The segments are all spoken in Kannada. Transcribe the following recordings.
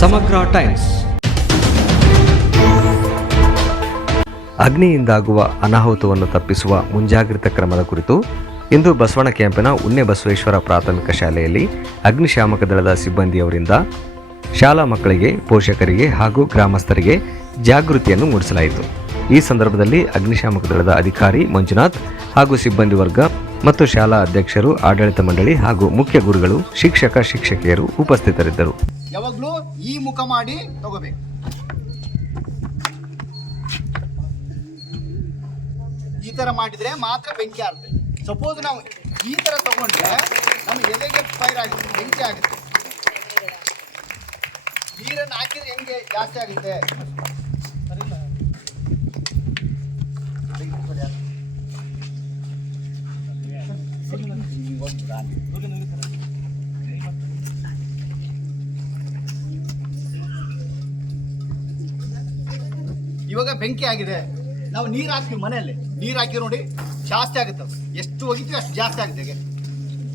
ಸಮಗ್ರ ಟೈಮ್ಸ್. ಅಗ್ನಿಯಿಂದಾಗುವ ಅನಾಹುತವನ್ನು ತಪ್ಪಿಸುವ ಮುಂಜಾಗ್ರತಾ ಕ್ರಮದ ಕುರಿತು ಇಂದು ಬಸವಣ ಕ್ಯಾಂಪಿನ ಉಣ್ಣೆ ಬಸವೇಶ್ವರ ಪ್ರಾಥಮಿಕ ಶಾಲೆಯಲ್ಲಿ ಅಗ್ನಿಶಾಮಕ ದಳದ ಸಿಬ್ಬಂದಿಯವರಿಂದ ಶಾಲಾ ಮಕ್ಕಳಿಗೆ, ಪೋಷಕರಿಗೆ ಹಾಗೂ ಗ್ರಾಮಸ್ಥರಿಗೆ ಜಾಗೃತಿಯನ್ನು ಮೂಡಿಸಲಾಯಿತು. ಈ ಸಂದರ್ಭದಲ್ಲಿ ಅಗ್ನಿಶಾಮಕ ದಳದ ಅಧಿಕಾರಿ ಮಂಜುನಾಥ್ ಹಾಗೂ ಸಿಬ್ಬಂದಿ ವರ್ಗ ಮತ್ತು ಶಾಲಾ ಅಧ್ಯಕ್ಷರು, ಆಡಳಿತ ಮಂಡಳಿ ಹಾಗೂ ಮುಖ್ಯ ಗುರುಗಳು, ಶಿಕ್ಷಕಿಯರು ಉಪಸ್ಥಿತರಿದ್ದರು. ಯಾವಾಗಲೂ ಈ ಮುಖ ಮಾಡಿ ತಗೋಬೇಕು. ಈ ತರ ಮಾಡಿದ್ರೆ ಮಾತ್ರ ಬೆಂಕಿ ಆಗುತ್ತೆ. ಸಪೋಸ್ ನಾವು ಈ ತರ ತಗೊಂಡ್ರೆ ನಮ್ಮ ಎಲೆಗೆ ಫೈರ್ ಆಗುತ್ತೆ, ಬೆಂಕಿ ಆಗುತ್ತೆ. ನೀರನ್ನು ಹಾಕಿದ್ರೆ ಹೆಂಗೆ ಜಾಸ್ತಿ ಆಗುತ್ತೆ. ಇವಾಗ ಬೆಂಕಿ ಆಗಿದೆ, ನಾವು ನೀರು ಹಾಕ್ತೀವಿ, ಮನೆಯಲ್ಲಿ ನೀರು ಹಾಕಿ ನೋಡಿ ಜಾಸ್ತಿ ಆಗುತ್ತೆ. ಎಷ್ಟು ಹೋಗಿತೀವಿ ಅಷ್ಟು ಜಾಸ್ತಿ ಆಗುತ್ತೆ.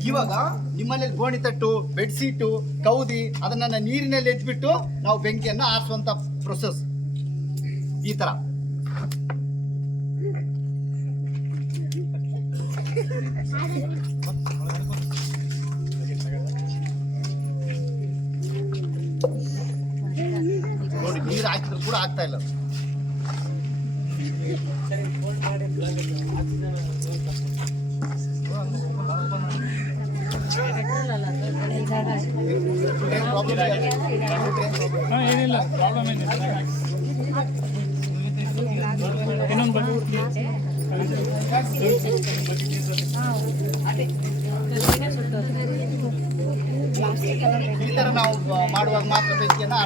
ಇವಾಗ ನಿಮ್ಮಲ್ಲಿ ಗೋಣಿ ತಟ್ಟು, ಬೆಡ್ಶೀಟು, ಕೌದಿ ಅದನ್ನ ನೀರಿನಲ್ಲಿ ಎದ್ಬಿಟ್ಟು ನಾವು ಬೆಂಕಿಯನ್ನು ಆರಿಸುವಂತ ಪ್ರೊಸೆಸ್ ಈ ತರ. ನೋಡಿ ನೀರು ಹಾಕಿದ್ರು ಕೂಡ ಆಗ್ತಾ ಇಲ್ಲ. ಏನಿಲ್ಲ, ಪ್ರಾಬ್ಲಮ್ ಏನಿಲ್ಲ. ಇನ್ನೊಂದು ಈ ತರ ನಾವು ಮಾಡುವಾಗ ಮಾತ್ರ ಬೆಂಕಿಯನ್ನು